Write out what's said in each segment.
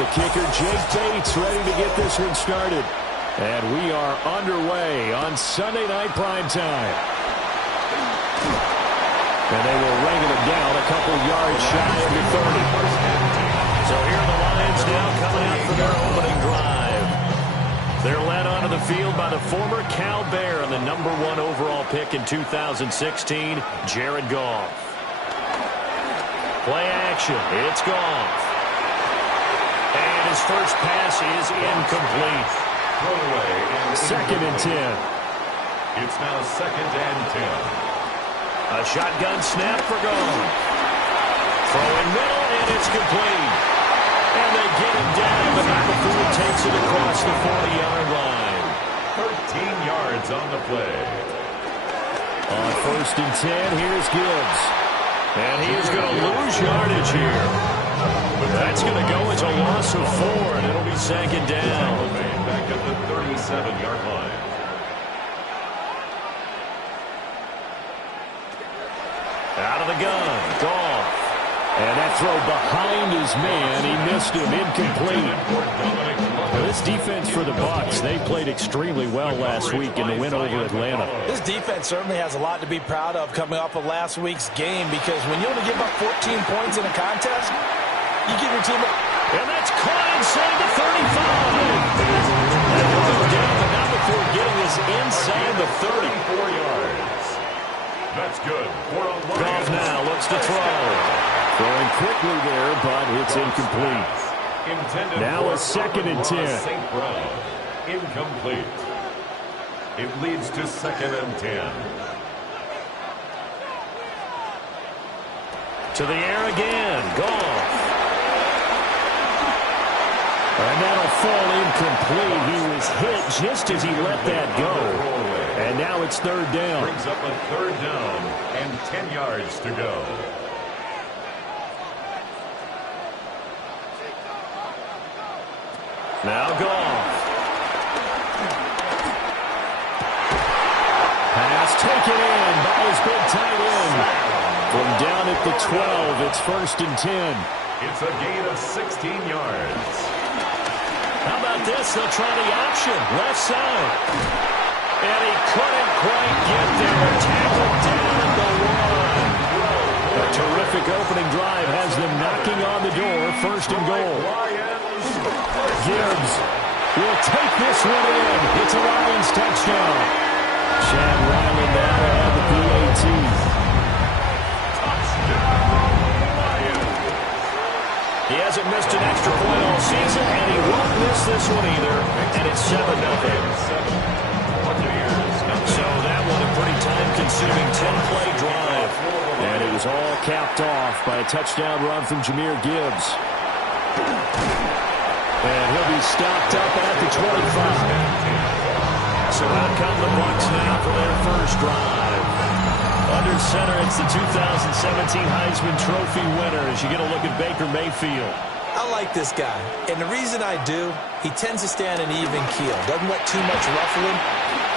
The kicker, Jake Bates, ready to get this one started. And we are underway on Sunday night primetime. And they will wrangle it down a couple yards shy of the 30. So here are the Lions now coming out for their opening drive. They're led onto the field by the former Cal Bear and the #1 overall pick in 2016, Jared Goff. Play action. It's Goff. And his first pass is incomplete. Second and 10. It's now 2nd and 10. A shotgun snap for Goff. Throw in middle, and it's complete. And they get him down, but not before he takes it across the 40-yard line. 13 yards on the play. On 1st and 10, here's Gibbs. And he is going to lose yardage here. That's going to go as a loss of 4, and it'll be 2nd down. Back at the 37-yard line. Out of the gun, Goff. And that throw behind his man, he missed him, incomplete. This defense for the Bucs, they played extremely well last week in the win over Atlanta. This defense certainly has a lot to be proud of coming off of last week's game, because when you only give up 14 points in a contest, you give your team a... And that's caught inside the 35. And he'll go down, but not before getting this inside the 34 yards. That's good. Goff now looks to throw. Throwing quickly there, but it's incomplete. Now a 2nd and 10. Incomplete. It leads to 2nd and 10. To the air again. Goff. And that'll fall incomplete. He was hit just as he let that go. And now it's 3rd down. Brings up a 3rd down and 10 yards to go. Now Goff. Pass taken in by his big tight end. From down at the 12, it's 1st and 10. It's a gain of 16 yards. How about this? They'll try the option. Left side. And he couldn't quite get there. Tackled down at the 1. A terrific opening drive has them knocking on the door. 1st and goal. Gibbs will take this one in. It's a Lions touchdown. Chad Riley now at the PAT. He hasn't missed an extra point all season, and he won't miss this one either. And it's 7-0. So that one a pretty time-consuming 10-play drive. And it was all capped off by a touchdown run from Jahmyr Gibbs. And he'll be stopped up at the 25. So out come the Bucs now for their first drive. Under center, it's the 2017 Heisman Trophy winner as you get a look at Baker Mayfield. I like this guy, and the reason I do, he tends to stay on an even keel. Doesn't let too much ruffle him.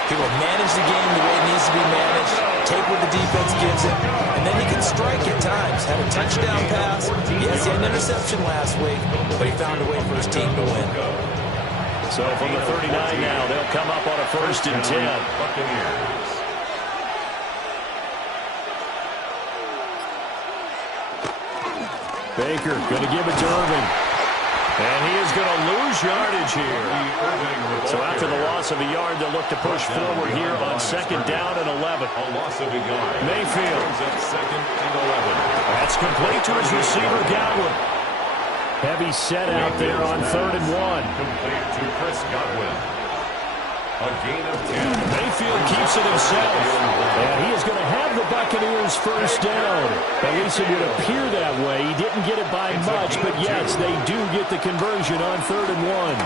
He will manage the game the way it needs to be managed, take what the defense gives him, and then he can strike at times. Had a touchdown pass. Yes, he had an interception last week, but he found a way for his team to win. So from the 39 now, they'll come up on a 1st and 10. Buccaneers. Baker going to give it to Irving. And he is going to lose yardage here. So after the loss of a yard, they'll look to push forward here on second down and 11. A loss of a yard. Mayfield. At second and 11. That's complete to his receiver, Godwin. Heavy set out there on 3rd and 1. Complete to Chris Godwin. A gain of 10. Mayfield keeps it himself. And he is going to have the Buccaneers first down. At least it would appear that way. He didn't get it by much, but yes, they do get the conversion on 3rd and 1.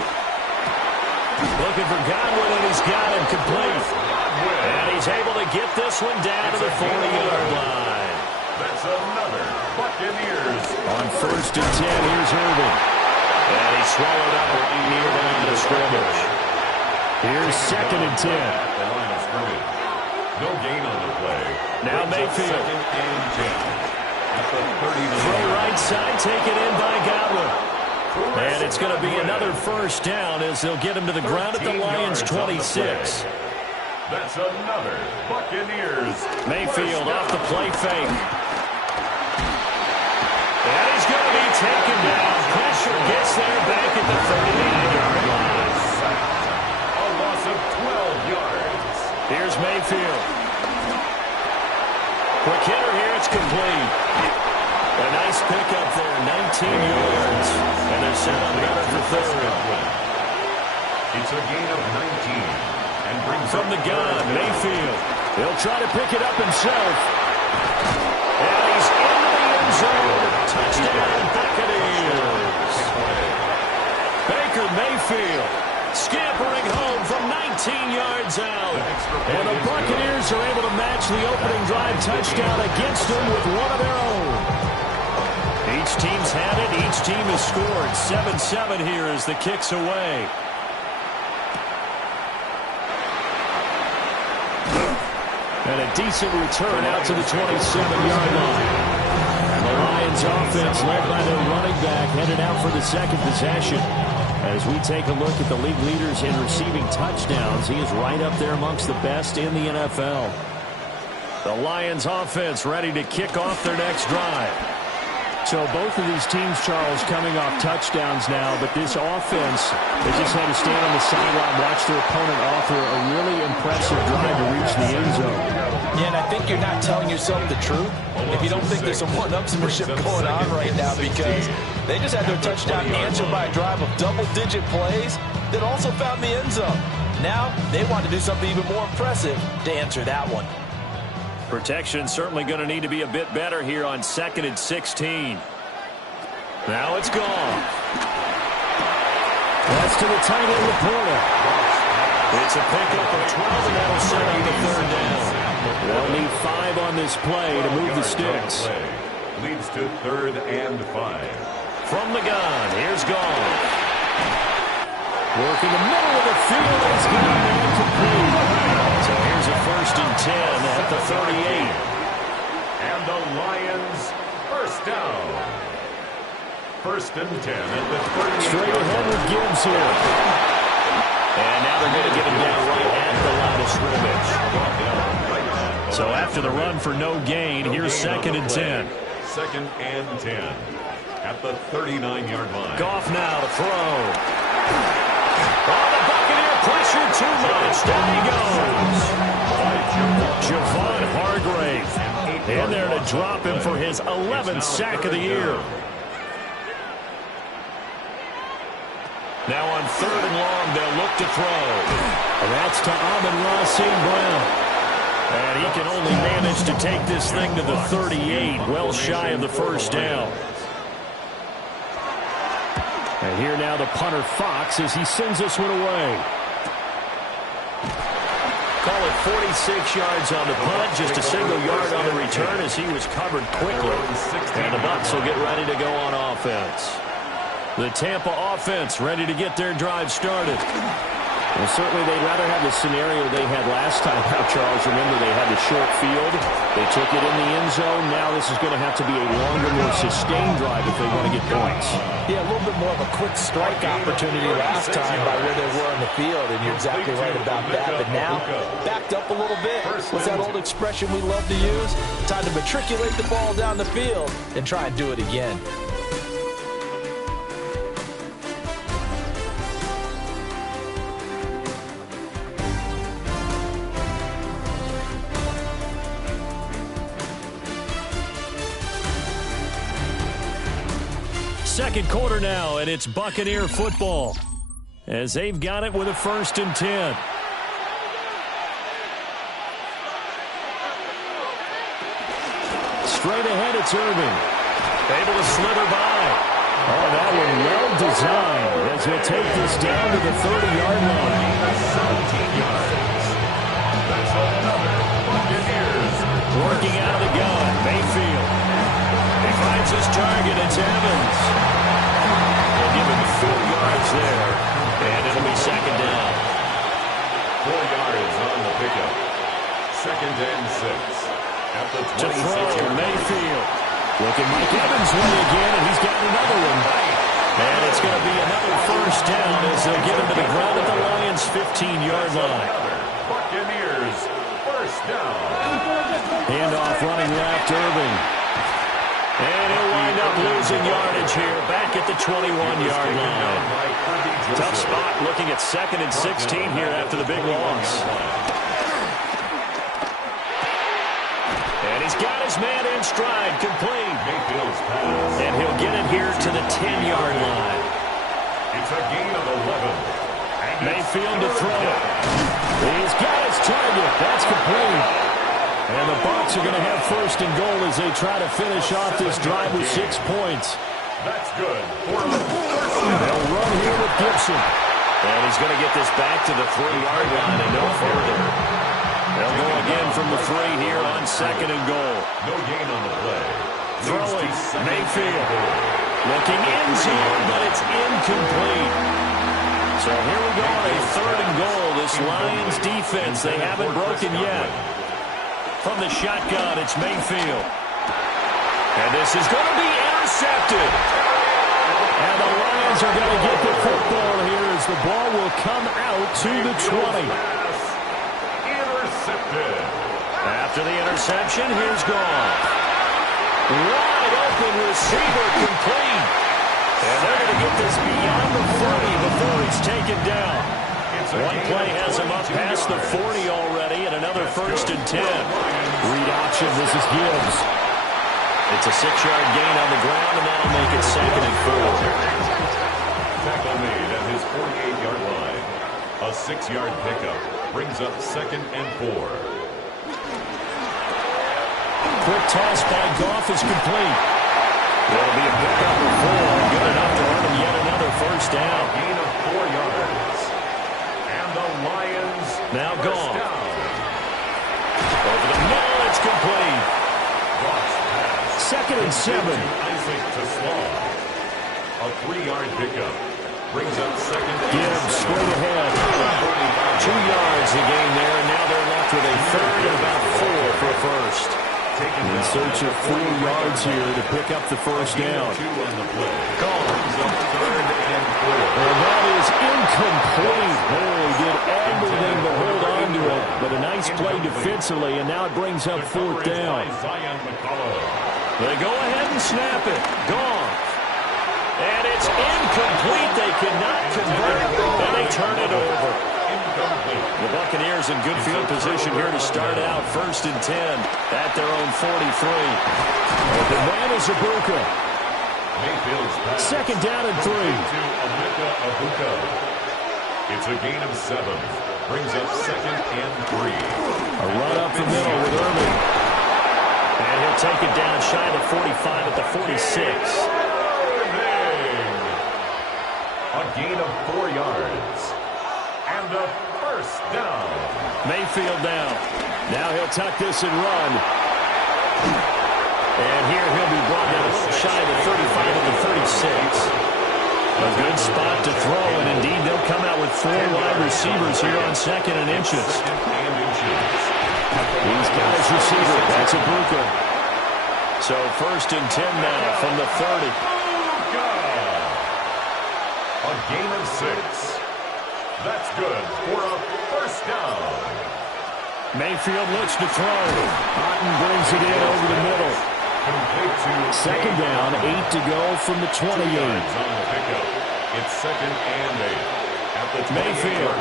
Looking for Godwin, and he's got him complete. And he's able to get this one down to the 40-yard line. That's another Buccaneers. On 1st and 10, here's Irvin. And he swallowed up near the line of scrimmage. Here's 2nd and 10. The line of scrimmage. No gain on the play. Now Mayfield. 2nd and 10. At the 39. Throw right side, taken in by Godwin. And it's going to be another first down as they'll get him to the ground at the Lions' 26. That's another Buccaneers. Mayfield off the play fake. And he's going to be taken down. Pressure gets there back at the 39-yard line. A loss of 12 yards. Here's Mayfield. Quick hitter here, it's complete. A nice pickup there, 19 yards. And they're set up better for 3rd. It's a gain of 19. And brings from the gun, Mayfield. He'll try to pick it up himself. And he's into the end zone. Touchdown, Buccaneers. Baker Mayfield scampering home from 19 yards out. And the Buccaneers are able to match the opening drive touchdown against them with one of their own. Each team's had it. Each team has scored. 7-7 here as the kick's away. And a decent return out to the 27-yard line. And the Lions offense led by their running back headed out for the second possession. As we take a look at the league leaders in receiving touchdowns, he is right up there amongst the best in the NFL. The Lions offense ready to kick off their next drive. So both of these teams, Charles, coming off touchdowns now, but this offense, they just had to stand on the sideline, watch their opponent offer a really impressive drive to reach the end zone. Yeah, and I think you're not telling yourself the truth if you don't think there's some one-upsmanship going on right now, because they just had their touchdown answered by a drive of double-digit plays that also found the end zone. Now they want to do something even more impressive to answer that one. Protection certainly going to need to be a bit better here on 2nd and 16. Now it's gone. That's to the tight end, Laporta. It's a pickup of 12, and that'll set up the 3rd down. They'll need 5 on this play to move the sticks. Leads to 3rd and 5. From the gun, here's Gone. Working the middle of the field, he's got a man complete. So here's a 1st and 10 at the 38. And the Lions first down. 1st and 10 at the 38. Straight ahead with Gibbs here. And now they're going to get him down right at the line of scrimmage. So after the run for no gain, here's 2nd and 10. 2nd and 10 at the 39-yard line. Goff now to throw. Oh, the Buccaneer pressure too much. Down he goes. Javon Hargrave in there to drop him for his 11th sack of the year. Now on 3rd and long, they'll look to throw. And that's to Amon-Ra St. Brown. And he can only manage to take this thing to the 38, well shy of the first down. And here now the punter Fox as he sends this one away. Call it 46 yards on the punt, just a single yard on the return as he was covered quickly. And the Bucs will get ready to go on offense. The Tampa offense ready to get their drive started. Well, certainly they'd rather have the scenario they had last time out, Charles. Remember, they had the short field. They took it in the end zone. Now this is going to have to be a longer, more sustained drive if they want to get points. Yeah, a little bit more of a quick strike opportunity last time by where they were in the field, and you're exactly right about that. But now, backed up a little bit. What's that old expression we love to use? Time to matriculate the ball down the field and try and do it again. second quarter now, and it's Buccaneer football as they've got it with a 1st and 10. Straight ahead, it's Irving. Able to slither by. Oh, that one well designed as he'll take this down to the 30-yard line. 17 yards. That's another Buccaneers. Working out of the gun, Mayfield. He finds his target, it's Evans. They'll give him 4 yards there, and it'll be 2nd down. 4 yards on the pickup. 2nd and 6. At the 26 to throw, yard Mayfield. Looking Mike Evans' way again, and he's got another one. And it's going to be another 1st down as they'll get him to the ground at the Lions' 15-yard line. Buccaneers, 1st down. Handoff running left, Irving. And he'll wind up losing yardage here, back at the 21-yard line. Tough spot looking at 2nd and 16 here after the big loss. And he's got his man in stride, complete. Mayfield's pass. And he'll get it here to the 10-yard line. It's a gain of 11. Mayfield to throw it. He's got his target. That's complete. And the Bucs are going to have 1st and goal as they try to finish off this drive with 6 points. That's good. They'll run here with Gibson. And he's going to get this back to the 3-yard line and no further. They'll go again from the 3 here on 2nd and goal. No gain on the play. Throwing, Mayfield. Looking in zone, but it's incomplete. So here we go on a 3rd and goal. This Lions defense, they haven't broken yet. From the shotgun, it's Mayfield. And this is going to be intercepted. And the Lions are going to get the football here as the ball will come out to the 20. Intercepted. After the interception, here's Goff. Wide open receiver, complete. And they're going to get this beyond the 30 before he's taken down. One play has him up past the 40 already, and another 1st and 10. Read option, this is Gibbs. It's a 6-yard gain on the ground, and that'll make it 2nd and 4. Tackle made at his 48-yard line. A 6-yard pickup brings up 2nd and 4. Quick toss by Goff is complete. That'll be a pickup of 4, good enough to earn him yet another 1st down. Gain of 4 yards. And the Lions now Goff. Down. Over the middle, it's complete. Goff's pass. 2nd and 7. Isaac to Slaw. A 3-yard pickup brings up 2nd and Gibbs 7. straight ahead. 2 yards the gain there, and now they're left with a 3rd and about 4 for a 1st. In search of 4 yards here to pick up the 1st down. 2 on the play. Gone. 3rd and 4. And that is incomplete. Oh, he did everything to hold on to it, but a nice play defensively, and now it brings up 4th down. They go ahead and snap it. Gone. And it's incomplete. They cannot convert, and they turn it over. The Buccaneers in good field position here to start out 1st and 10 at their own 43. The man is Ibuka. 2nd down and 3. It's a gain of 7. Brings up 2nd and 3. A run up the middle with Irving. And he'll take it down shy of the 45 at the 46. A gain of 4 yards. And a 1st down. Mayfield down. Now he'll tuck this and run. And here he'll be brought down a little shy of the 35 at the 36. A good spot to throw, and indeed they'll come out with 4 wide receivers here on 2nd and inches. He's got his receiver. That's Ibuka. So 1st and 10 now from the 30. A gain of 6. That's good for a 1st down. Mayfield looks to throw. Otten brings it in over the middle. 2nd down, 8 to go from the 28. It's 2nd and 8 at the Mayfield.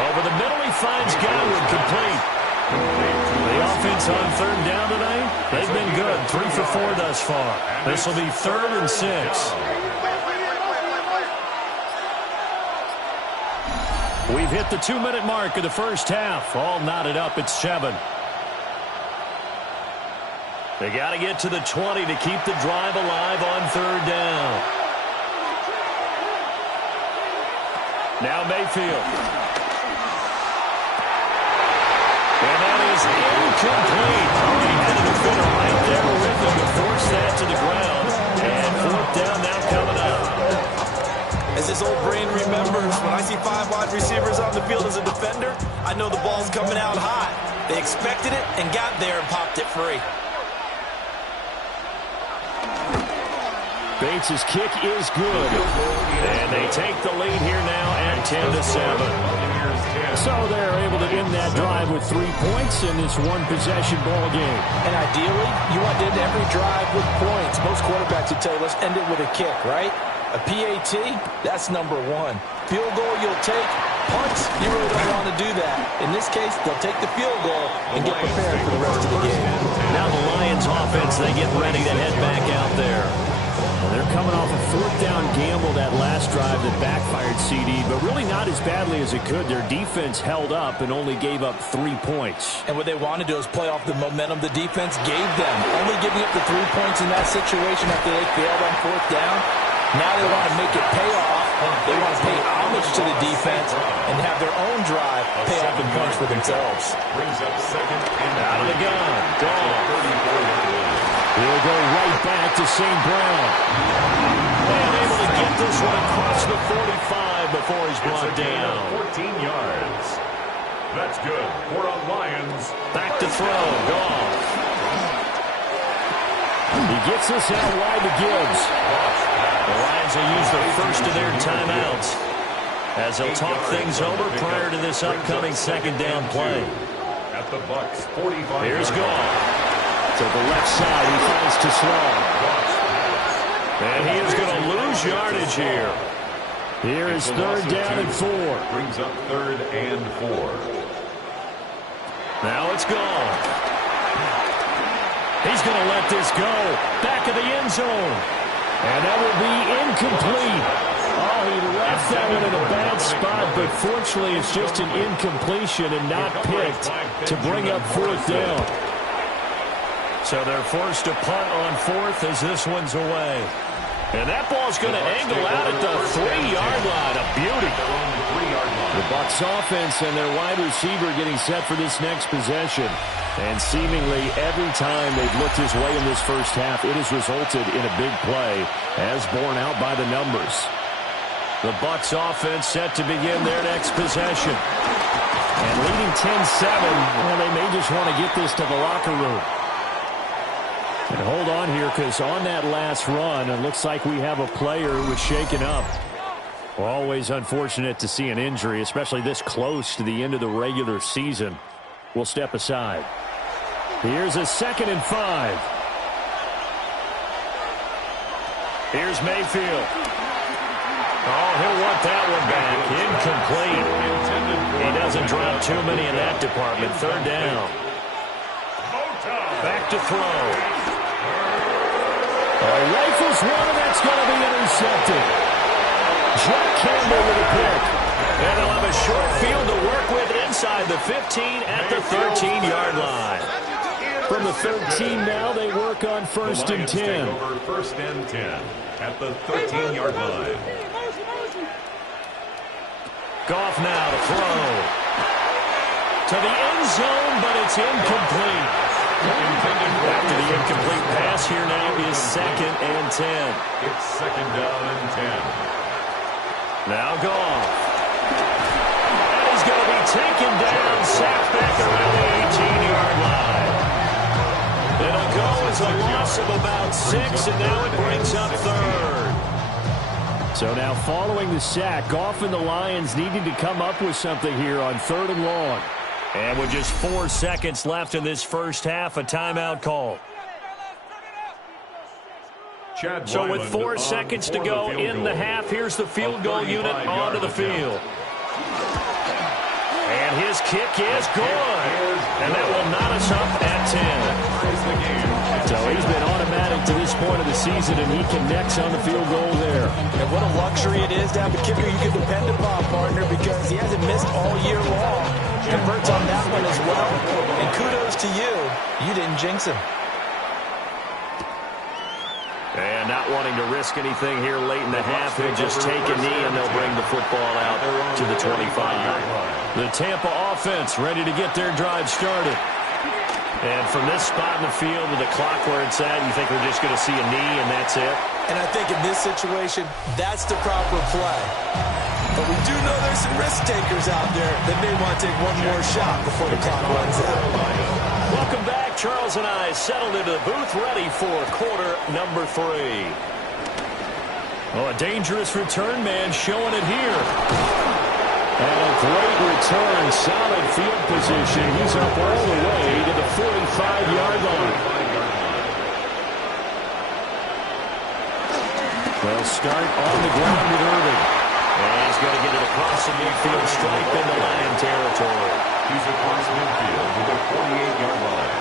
Over the middle, he finds Godwin complete. The offense on third down tonight, they've been good. 3 for 4 thus far. This will be 3rd and 6. We've hit the 2-minute mark of the first half. All knotted up at 7. They got to get to the 20 to keep the drive alive on third down. Now Mayfield. And that is incomplete. He had a defender right there with him to force that to the ground. And 4th down now coming up. As his old brain remembers, when I see 5 wide receivers on the field as a defender, I know the ball's coming out hot. They expected it and got there and popped it free. Bates' kick is good. And they take the lead here now at 10-7. So they're able to end that drive with 3 points in this one-possession ball game. And ideally, you want to end every drive with points. Most quarterbacks would tell you, let's end it with a kick, right? A PAT, that's number 1. Field goal you'll take. Punts, you really don't want to do that. In this case, they'll take the field goal and get prepared for the rest of the game. Now the Lions offense, they get ready to head back out there. They're coming off a 4th down gamble that last drive that backfired CD, but really not as badly as it could. Their defense held up and only gave up 3 points. And what they want to do is play off the momentum the defense gave them. Only giving up the 3 points in that situation after they failed on 4th down. Now they want to make it pay off. They want to pay homage to the defense and have their own drive pay off in points for themselves. Brings up 2nd and out of the gun. Gone. He'll go right back to St. Brown. And able to get this one across the 45 before he's brought down. 14 yards. That's good for a Lions. Back to throw. Goff. He gets this out wide to Gibbs. The Lions will use the first of their timeouts as they'll talk things over prior to this upcoming 2nd down play. At the Bucs 45. Here's Goff. To the left side, he finds to slow. And he is going to lose yardage here. Here is 3rd down and 4. Brings up 3rd and 4. Now it's gone. He's going to let this go. Back of the end zone. And that will be incomplete. Oh, he left that one in a bad spot, but fortunately it's just an incompletion and not picked to bring up 4th down. So they're forced to punt on 4th as this one's away. And that ball's going to angle out at the 3-yard line. A beauty. The Bucs offense and their wide receiver getting set for this next possession. And seemingly every time they've looked his way in this first half, it has resulted in a big play, as borne out by the numbers. The Bucs offense set to begin their next possession. And leading 10-7, well, they may just want to get this to the locker room. And hold on here, because on that last run, it looks like we have a player who was shaken up. Always unfortunate to see an injury, especially this close to the end of the regular season. We'll step aside. Here's a 2nd and 5. Here's Mayfield. Oh, he'll want that one back. Incomplete. He doesn't drop too many in that department. 3rd down. Back to throw. Rifles one, and that's going to be intercepted. Jack Campbell with a pick. And they'll have a short field to work with inside the 15 at the 13-yard line. From the 13 now, they work on 1st and 10. Over 1st and 10 at the 13-yard line. Goff now to throw. To the end zone, but it's incomplete. After the incomplete pass, here now is 2nd and 10. It's 2nd down and 10. Now Goff. And he's going to be taken down, sacked back around the 18-yard line. It'll go as a loss of about 6, and now it brings up 3rd. So now following the sack, Goff and the Lions needing to come up with something here on 3rd and long. And with just 4 seconds left in this first half, a timeout call. So with 4 seconds to go in the half, here's the field goal unit onto the field. And his kick is good. And that will knot us up at 10. So he's been automatic to this point of the season, and he connects on the field goal there. And what a luxury it is to have a kicker you can depend upon, partner, because he hasn't missed all year long. Converts on that one as well. And kudos to you. You didn't jinx him. And not wanting to risk anything here late in the half, he'll just take a knee and they'll bring the football out to the 25. The Tampa offense ready to get their drive started. And from this spot in the field with the clock where it's at, you think we're just going to see a knee and that's it? And I think in this situation, that's the proper play. But we do know there's some risk takers out there that may want to take one more shot before the clock runs out. Welcome back. Charles and I settled into the booth, ready for quarter number 3. Oh, a dangerous return man showing it here. And a great return, solid field position. He's up all the way to the 45-yard line. They'll start on the ground with Irving. And he's going to get it across the midfield stripe into Lion territory. He's across midfield to the 48-yard line.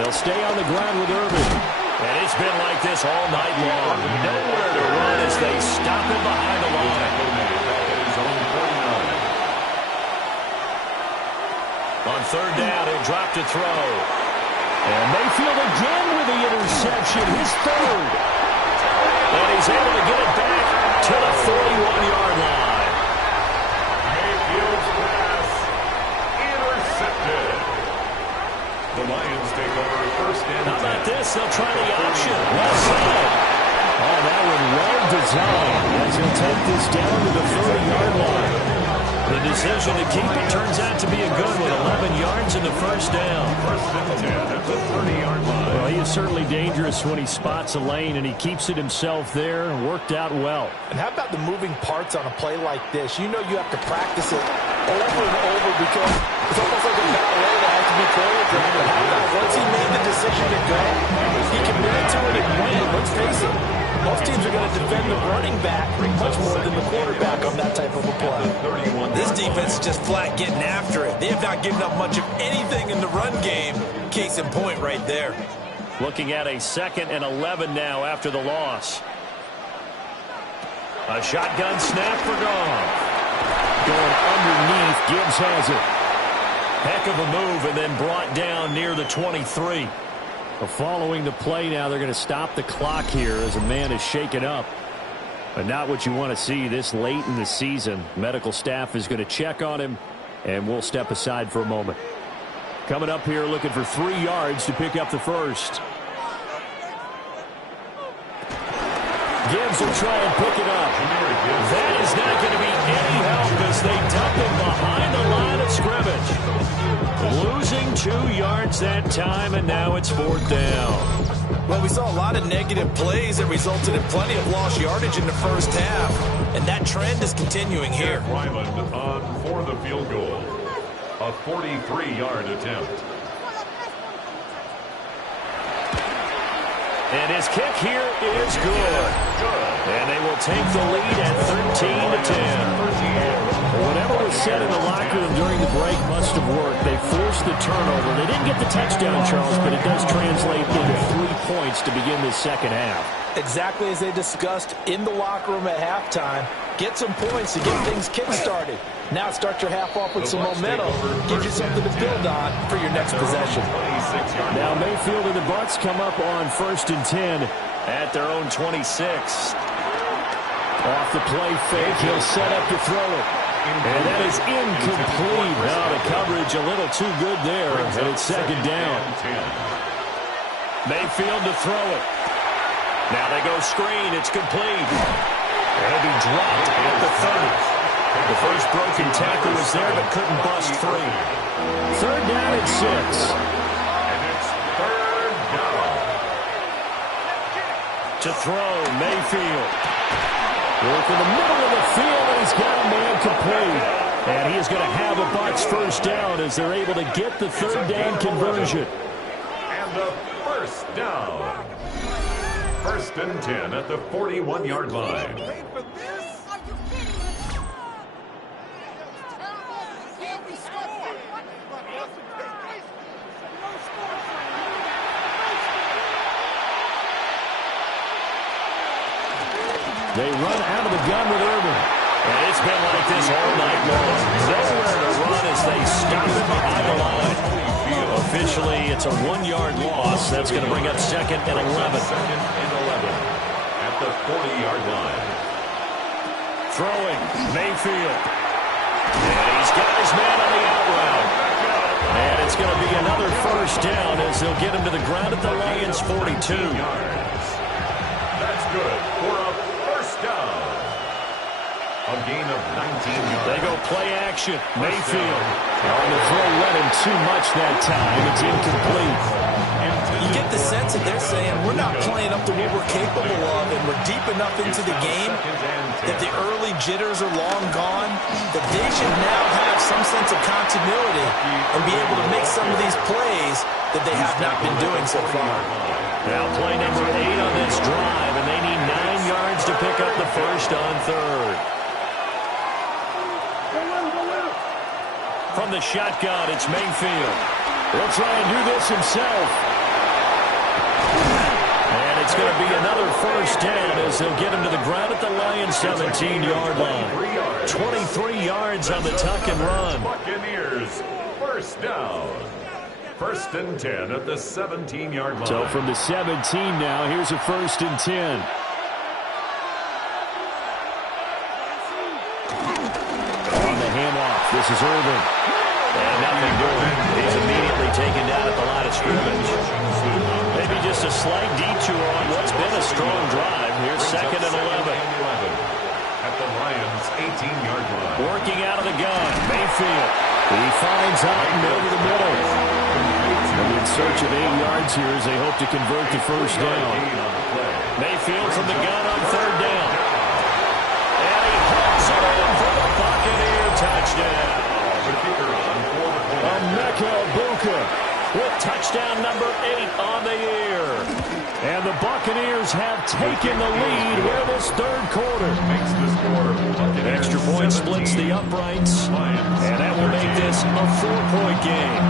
They'll stay on the ground with Irving. And it's been like this all night long. Nowhere to run as they stop him behind the line. On third down, he'll drop to throw. And Mayfield again with the interception, his third. And he's able to get it back to the 41-yard line. Mayfield's pass intercepted. The Lions take over first and 10. How about this? They'll try the option. Well said. Oh, that one well designed as he'll take this down to the 30-yard line. The decision to keep it turns out to be a good one. 11 yards in the first down. First and 10 at the 30-yard line. Well, he is certainly dangerous when he spots a lane, and he keeps it himself there. Worked out well. And how about the moving parts on a play like this? You know you have to practice it over and over because it's almost like a ballet that has to be choreographed. But how about once he made the decision to go, he committed to it and win. Let's face it, most teams are going to defend the running back much more than the quarterback on that type of a play. This defense is just flat getting after it. They have not given up much of anything in the run game. Case in point right there. Looking at a 2nd and 11 now after the loss. A shotgun snap for Goff. Going underneath, Gibbs has it. Heck of a move and then brought down near the 23. Well, following the play now, they're going to stop the clock here as a man is shaken up. But not what you want to see this late in the season. Medical staff is going to check on him, and we'll step aside for a moment. Coming up here looking for 3 yards to pick up the first. Gibbs will try and pick it up. That is not going to be any help as they dump him behind the line of scrimmage. Losing 2 yards that time, and now it's 4th down. Well, we saw a lot of negative plays that resulted in plenty of lost yardage in the first half, and that trend is continuing here. Ryland on for the field goal. A 43-yard attempt. And his kick here is good. And they will take the lead at 13-10. Whatever was said in the locker room during the break must have worked. They forced the turnover. They didn't get the touchdown, Charles, but it does translate into 3 points to begin this second half. Exactly as they discussed in the locker room at halftime. Get some points to get things kick-started. Now start your half off with some momentum. Gives you something to build on for your next possession. Now Mayfield and the Bucs come up on 1st and 10 at their own 26. Off the play fake, he'll set up to throw it. And that is incomplete. Now the coverage a little too good there, and it's 2nd down. Mayfield to throw it. Now they go screen. It's complete. It'll be dropped at the 30. The first broken tackle was there, but couldn't bust free. 3rd down and 6. And it's 3rd down. To throw, Mayfield. Work in the middle of the field, and he's got a man complete. And he is going to have a Bucs first down as they're able to get the 3rd down conversion. And the first down. 1st and 10 at the 41-yard line. They run out of the gun with Irvin. And it's been like this all night long. Nowhere to run as they stop it behind the line. Officially, it's a 1-yard loss. That's going to bring up 2nd and 11. Second and 11 at the 40-yard line. Throwing, Mayfield. And he's got his man on the out route. And it's going to be another first down as they'll get him to the ground at the Lions' 42. That's good for a first down. A gain of 19 yards. They go play action. Mayfield. On the throw, let him too much that time. It's incomplete. You get the sense that they're saying we're not playing up to what we're capable of, and we're deep enough into the game that the early jitters are long gone, that they should now have some sense of continuity and be able to make some of these plays that they have not been doing so far. Now play number 8 on this drive, and they need 9 yards to pick up the first on 3rd. From the shotgun, it's Mayfield. He'll try and do this himself. And it's going to be another first down as they'll get him to the ground at the Lions' 17-yard line. 23 yards on the tuck and run. Buccaneers, first down. 1st and 10 at the 17-yard line. So from the 17 now, here's a 1st and 10. On the handoff, this is Irvin. And nothing doing. He's immediately taken down at the line of scrimmage. Maybe just a slight detour on what's been a strong drive. Here's 2nd and 11. At the Lions' 18-yard line. Working out of the gun, Mayfield. He finds Otten over the middle. And in search of 8 yards here as they hope to convert the first down. Mayfield from the gun on 3rd down. And he hauls it in for the Buccaneer touchdown. Emeka Buka with touchdown number 8 on the year. And the Buccaneers have taken the lead with this 3rd quarter. Makes the score. Extra point splits the uprights. And that will make this a 4-point game.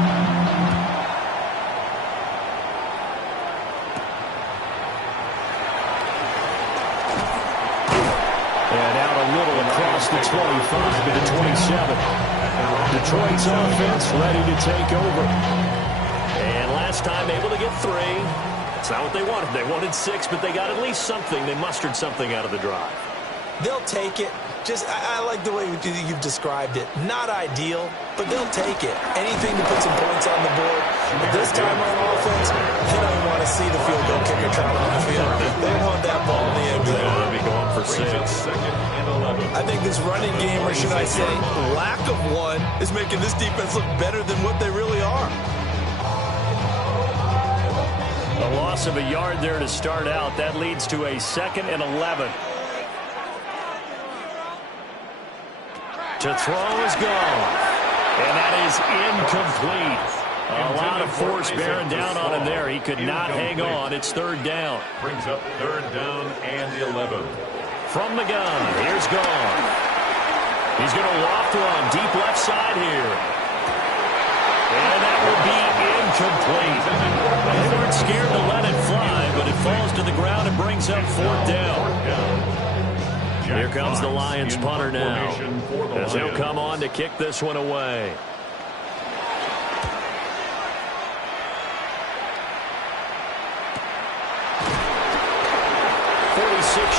And out a little across the 25 to the 27. Detroit's offense ready to take over. And last time able to get 3. It's not what they wanted. They wanted 6, but they got at least something. They mustered something out of the drive. They'll take it. I like the way you've described it. Not ideal, but they'll take it. Anything to put some points on the board. But this time on offense, they don't want to see the field goal kicker trying on the field. They want that ball in the end zone. They'll be going for 6. 2nd and 11. I think this running game, or should I say lack of one, is making this defense look better than what they really are. A loss of a yard there to start out. That leads to a 2nd and 11. To throw is gone. And that is incomplete. A lot of force bearing down on him there. He could not hang on. It's 3rd down. Brings up 3rd down and 11. From the gun, here's Gone. He's going to loft one deep left side here. And that will be incomplete. They weren't scared to let it fly, but it falls to the ground and brings up 4th down. Here comes the Lions punter now, as he'll come on to kick this one away.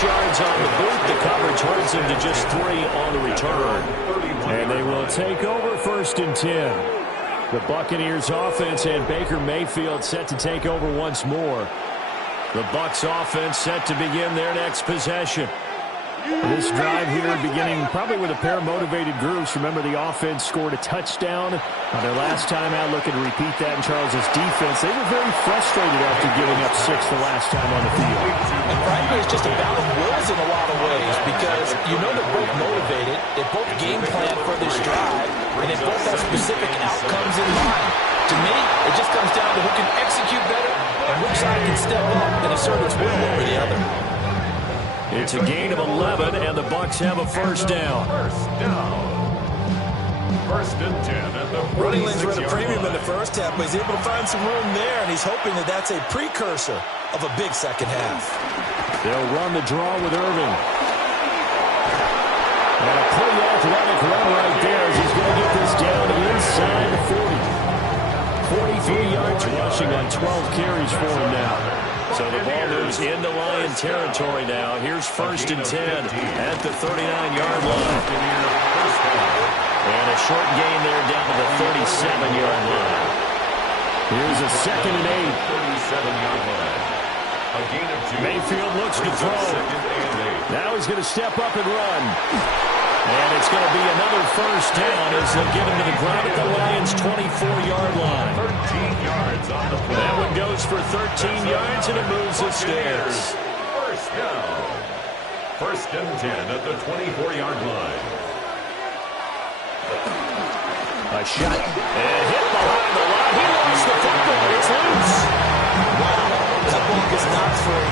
Yards on the boot. The coverage holds him to just 3 on the return. And they will take over 1st and 10. The Buccaneers offense and Baker Mayfield set to take over once more. The Bucs offense set to begin their next possession. This drive here beginning probably with a pair of motivated groups. Remember, the offense scored a touchdown on their last time out. Looking to repeat that in Charles's defense. They were very frustrated after giving up 6 the last time on the field. And frankly, it's just a battle of wills in a lot of ways because you know they're both motivated. They both game plan for this drive, and they both have specific outcomes in mind. To me, it just comes down to who can execute better and which side can step up and assert its will over the other. It's a gain of 11, and the Bucs have a first down. 1st and 10 at the Running lanes were at a premium in the first half, but he's able to find some room there, and he's hoping that that's a precursor of a big second half. They'll run the draw with Irving. And a pretty athletic run right there as he's going to get this down inside the 40. 43 yards rushing on 12 carries for him now. So the ball moves into Lion territory now. Here's 1st and 10 at the 39-yard line. And a short gain there down to the 37-yard line. Here's a 2nd and 8. 37-yard line. A gain of 2. Mayfield looks to throw. Now he's going to step up and run. And it's going to be another 1st down as they'll get him to the ground at the Lions' 24-yard line. 13 yards on the play. That one goes for 13 yards, and it moves the sticks. 1st down. 1st and 10 at the 24-yard line. A shot. And hit behind the line. He lost the football. It's loose. Wow. That ball gets knocked free.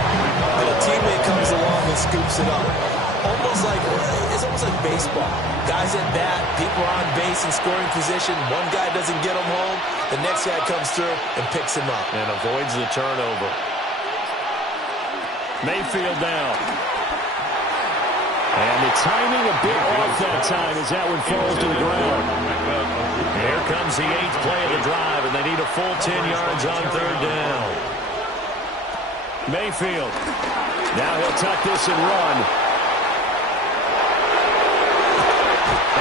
And a teammate comes along and scoops it up. It's almost like baseball. Guys at bat, people are on base in scoring position. One guy doesn't get him home. The next guy comes through and picks him up. And avoids the turnover. Mayfield down. And the timing a bit off that time as that one falls to the ground. Here comes the 8th play of the drive, and they need a full 10 yards on 3rd down. Mayfield. Now he'll tuck this and run.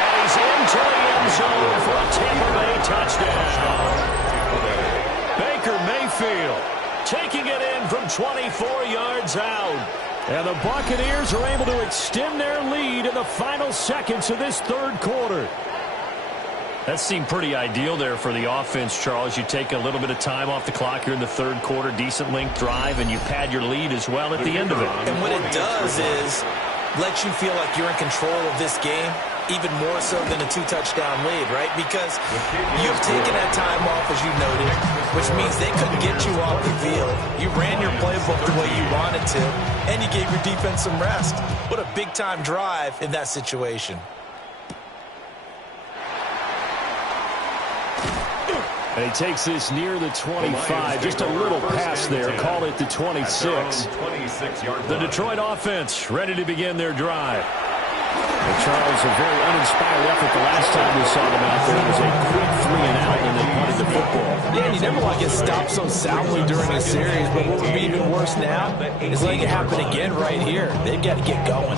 And he's into the end zone for a Tampa Bay touchdown. Baker Mayfield taking it in from 24 yards out. And the Buccaneers are able to extend their lead in the final seconds of this 3rd quarter. That seemed pretty ideal there for the offense, Charles. You take a little bit of time off the clock here in the 3rd quarter, decent length drive, and you pad your lead as well at the end of it. And what it does is let you feel like you're in control of this game, even more so than a 2-touchdown lead, right? Because you've taken that time off, as you noted, which means they couldn't get you off the field. You ran your playbook the way you wanted to, and you gave your defense some rest. What a big-time drive in that situation. And he takes this near the 25. Just a little pass there. Call it the 26. The Detroit offense ready to begin their drive. And Charles, a very uninspired effort the last time we saw them out there. It was a quick 3-and-out when they punted the football. Yeah, and you never want to get stopped so soundly during a series, but what would be even worse now is letting it happen again right here. They've got to get going.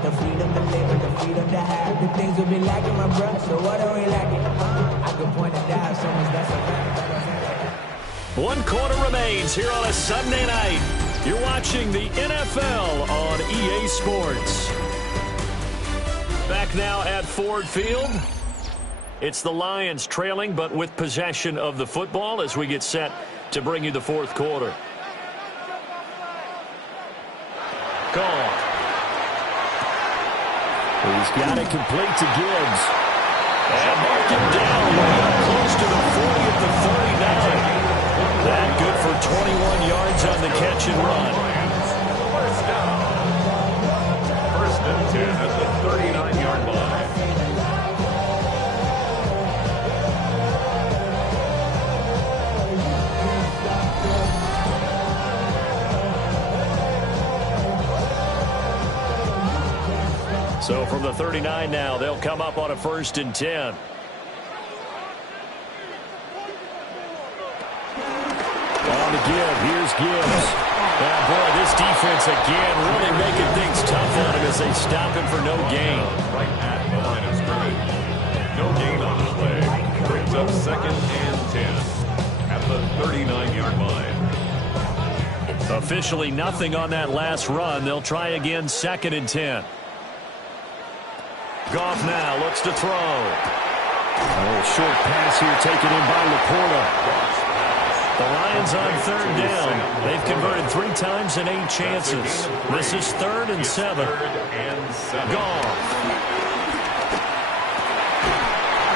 The freedom to live, the freedom to have the things will be lacking, my brother. So what are we lacking? I can point it out so much that's a 1 quarter remains here on a Sunday night. You're watching the NFL on EA Sports. Back now at Ford Field. It's the Lions trailing, but with possession of the football as we get set to bring you the 4th quarter. Gone. He's got it complete to Gibbs. And marked him down way up close to the 40 at the 39. That good for 21 yards on the catch and run. 1st down. 1st and 10 at the 39-yard line. So from the 39 now, they'll come up on a 1st and 10. On the give, here's Gibbs. Oh boy, this defense again really making things tough on him as they stop him for no gain. Right at the line of scrimmage. No gain on the play. Brings up 2nd and 10 at the 39-yard line. Officially nothing on that last run. They'll try again 2nd and 10. Goff now looks to throw. Oh, short pass here taken in by Laporta. The Lions on 3rd down. They've converted 3 times in 8 chances. This is 3rd and 7. Goff.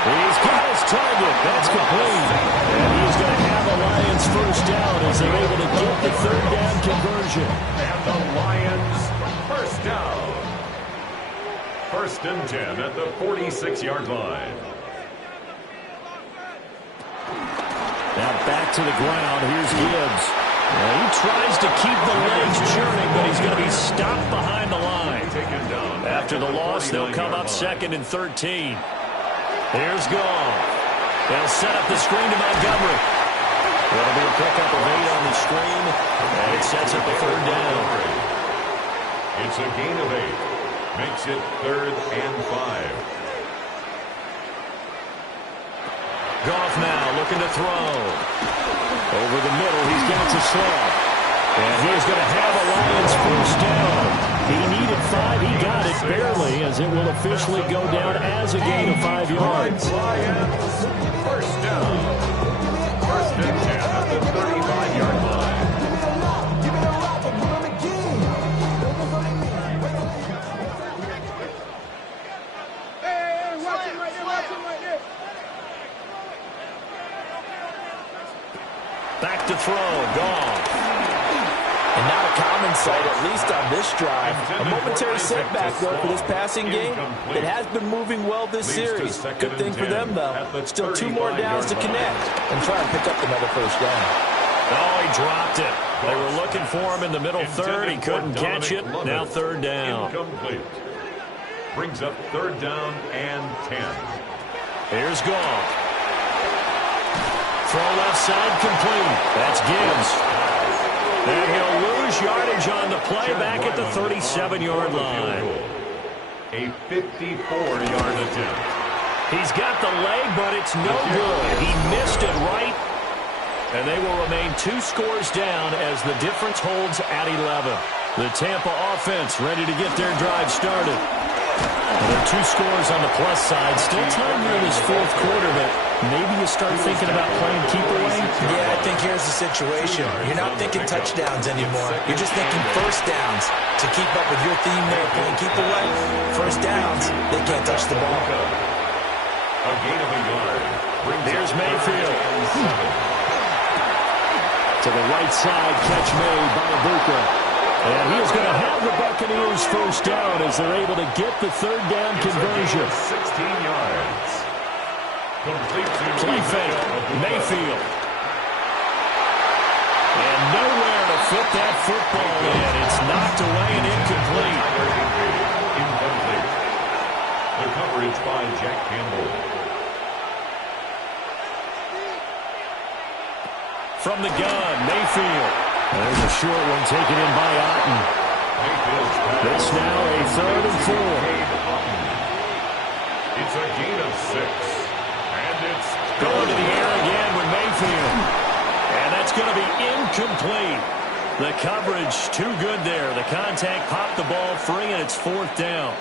He's got his target. That's complete. And he's going to have a Lions 1st down as they're able to get the 3rd down conversion. And the Lions 1st down. 1st and 10 at the 46-yard line. Now back to the ground. Here's Gibbs. He tries to keep the legs churning, but he's going to be stopped behind the line. After the loss, they'll come up 2nd and 13. Here's Goff. They'll set up the screen to Montgomery. That'll be a pickup of 8 on the screen, and it sets up a 3rd down. It's a gain of 8. Makes it 3rd and 5. Goff now looking to throw. Over the middle, he's got to slot. And he is going to have a Lions first down. He needed 5. He got it barely, as it will officially go down as a gain of 5 yards. Lions, first down. 1st and 10 at the 35-yard line. Back to throw. Goff. And not a common sight, at least on this drive. A momentary setback, though, for this passing game. It has been moving well this series. Good thing for them, though. Still 2 more downs to connect and try and pick up another first down. Oh, he dropped it. They were looking for him in the middle 3rd. He couldn't catch it. Now 3rd down. Incomplete. Brings up 3rd down and 10. Here's Goff. Throw left side complete. That's Gibbs. And he'll lose yardage on the play back at the 37-yard line. A 54-yard attempt. He's got the leg, but it's no good. He missed it right. And they will remain 2 scores down as the difference holds at 11. The Tampa offense ready to get their drive started. Well, there are 2 scores on the plus side. Still time here in this 4th quarter, but maybe you start thinking about playing keep away? Yeah, I think here's the situation. You're not thinking touchdowns anymore. You're just thinking first downs. To keep up with your theme there, playing keep away, first downs, they can't touch the ball. A gain of a yard. Here's Mayfield. To the right side, catch made by Buca. And he is going to have the Buccaneers first down as they're able to get the 3rd down conversion. 16 yards. Complete to play fake. Mayfield. And nowhere to fit that football in. It's knocked away and incomplete. Incomplete. The coverage by Jack Campbell. From the gun, Mayfield. There's a short one taken in by Otten. It's now a 3rd and 4. It's a gain of 6. And it's going to the air again with Mayfield. And that's going to be incomplete. The coverage too good there. The contact popped the ball free, and it's 4th down.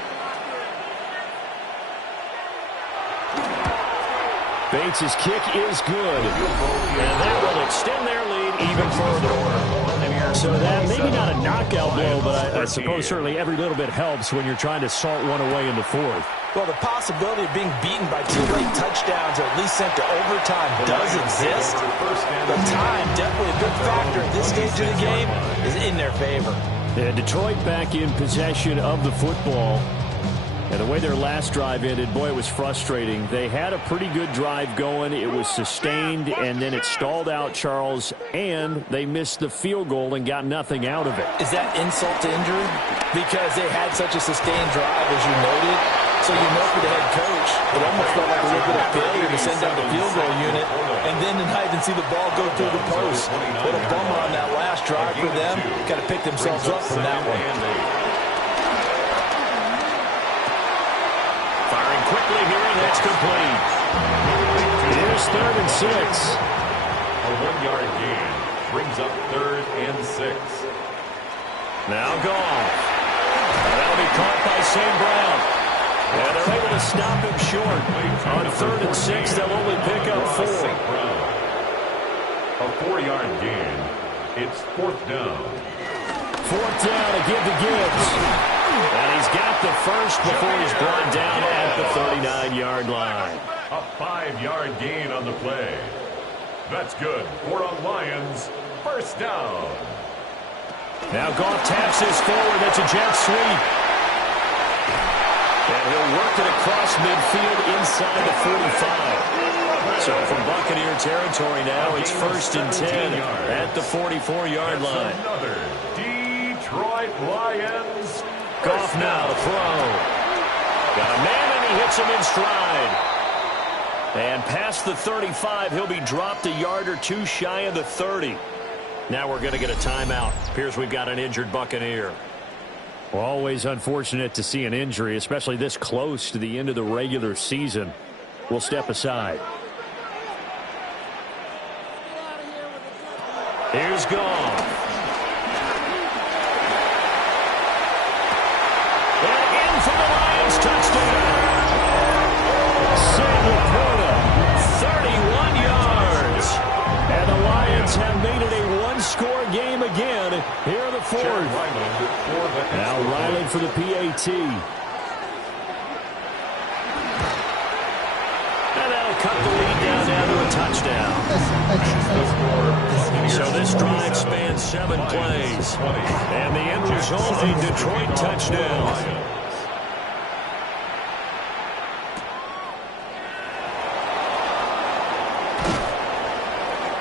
Bates' kick is good. And that will extend their lead even further. So that, maybe not a knockout blow, but I suppose certainly every little bit helps when you're trying to salt one away in the 4th. Well, the possibility of being beaten by 2 late touchdowns or at least sent to overtime does exist. But time, definitely a big factor at this stage of the game, is in their favor. And Detroit back in possession of the football. And the way their last drive ended, boy, it was frustrating. They had a pretty good drive going. It was sustained, and then it stalled out, Charles, and they missed the field goal and got nothing out of it. Is that insult to injury? Because they had such a sustained drive, as you noted. So you know for the head coach, it almost felt like a little bit of failure to send down the field goal unit, and then to not even see the ball go through the post. What a bummer on that last drive for them. Got to pick themselves up from that one. Firing quickly here, and that's complete. Here's 3rd and 6. A 1-yard gain brings up 3rd and 6. Now Goff. That'll be caught by St. Brown. And they're able to stop him short. On 3rd and 6, they'll only pick up 4. A 4-yard gain. It's 4th down. 4th down to give to Gibbs. And he's got the first before he's brought down at the 39-yard line. A 5-yard gain on the play. That's good for a Lions first down. Now Goff taps this forward. That's a jet sweep. And he'll work it across midfield inside the 45. So from Buccaneer territory now, it's 1st and 10 at the 44-yard line. Another Detroit Lions. Goff now to throw. Got a man, and he hits him in stride. And past the 35, he'll be dropped a yard or two shy of the 30. Now we're going to get a timeout. Appears we've got an injured Buccaneer. Well, always unfortunate to see an injury, especially this close to the end of the regular season. We'll step aside. Here's Goff. And in for the Lions touchdown. Sam Laporta, 31 yards. And the Lions have made it a one-score game again here in the fourth. Now Ryland for the PAT. And that'll cut the lead down to a touchdown. So this drive spans 7 plays. And the end result, a Detroit touchdown.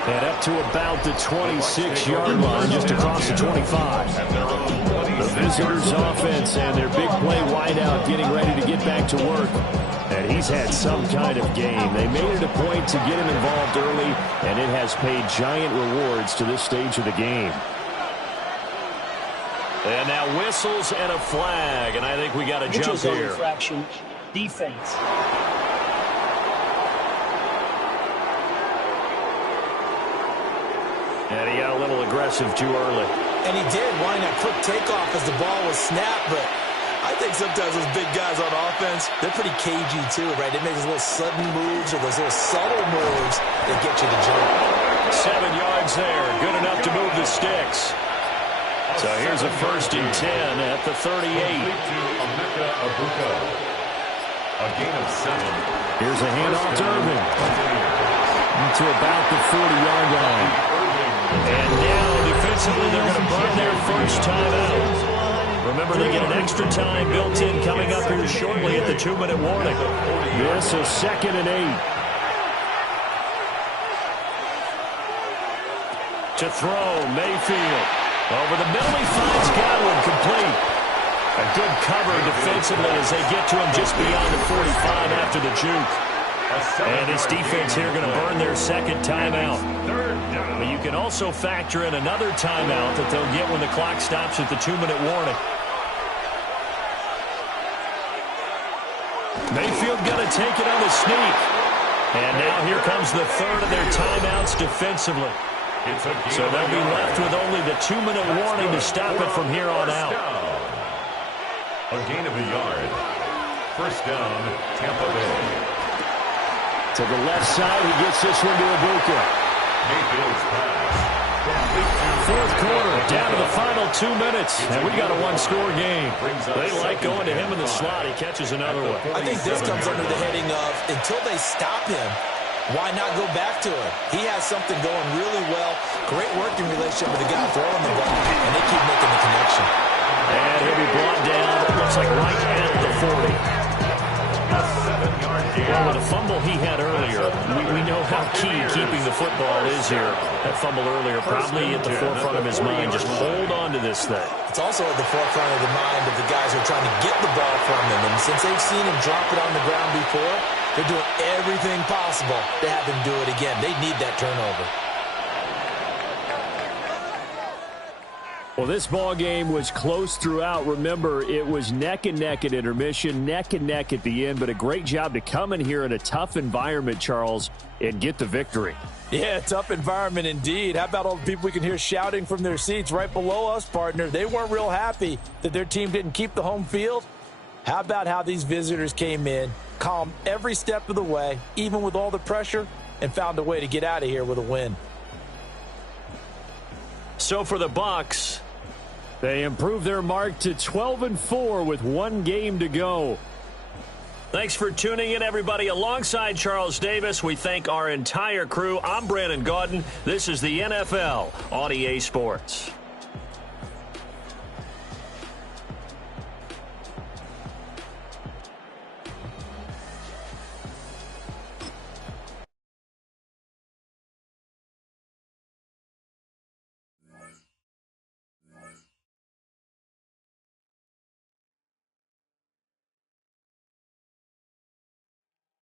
And up to about the 26-yard line, just across the 25. The visitors' offense and their big play wideout getting ready to get back to work. And he's had some kind of game. They made it a point to get him involved early, and it has paid giant rewards to this stage of the game. And now whistles and a flag, and I think we got a jump here. Infraction, defense. And he got a little aggressive too early. And he did, wanting that quick takeoff as the ball was snapped, but I think sometimes those big guys on offense, they're pretty cagey too, right? They make those little sudden moves or those little subtle moves that get you to jump. 7 yards there, good enough to move the sticks. So here's a 1st and 10 at the 38. A gain of 7. Here's a handoff to Irvin. To about the 40-yard line. And now, defensively, they're going to burn their first timeout. Remember, they get an extra time built in coming up here shortly at the 2-minute warning. This is 2nd and 8. To throw, Mayfield. Over the middle, he finds Godwin complete. A good cover defensively as they get to him just beyond the 45 after the juke. And his defense here going to burn their second timeout. But you can also factor in another timeout that they'll get when the clock stops at the 2-minute warning. Mayfield going to take it on the sneak. And now here comes the third of their timeouts defensively. So they'll be left with only the 2-minute warning to stop it from here on out. A gain of a yard. First down, Tampa Bay. To the left side, he gets this one to Ibuka. Mayfield's pass. Fourth quarter, down to the final 2 minutes. And we got a one-score game. They like going to him in the slot. He catches another one. I think this comes under the heading of, until they stop him, why not go back to him? He has something going really well. Great working relationship with the guy throwing the ball, and they keep making the connection. And he'll be brought down, looks like right at the 40. Well, with the fumble he had earlier, we know how key keeping the football is here. That fumble earlier probably at the forefront of his mind. Just hold on to this thing. It's also at the forefront of the mind of the guys who are trying to get the ball from him. And since they've seen him drop it on the ground before, they're doing everything possible to have him do it again. They need that turnover. Well, this ball game was close throughout. Remember, it was neck and neck at intermission, neck and neck at the end, but a great job to come in here in a tough environment, Charles, and get the victory. Yeah, tough environment indeed. How about all the people we can hear shouting from their seats right below us, partner? They weren't real happy that their team didn't keep the home field. How about how these visitors came in, calm every step of the way, even with all the pressure, and found a way to get out of here with a win. So for the Bucs, they improved their mark to 12-4 with 1 game to go. Thanks for tuning in, everybody. Alongside Charles Davis, we thank our entire crew. I'm Brandon Gaudin. This is the NFL on EA Sports.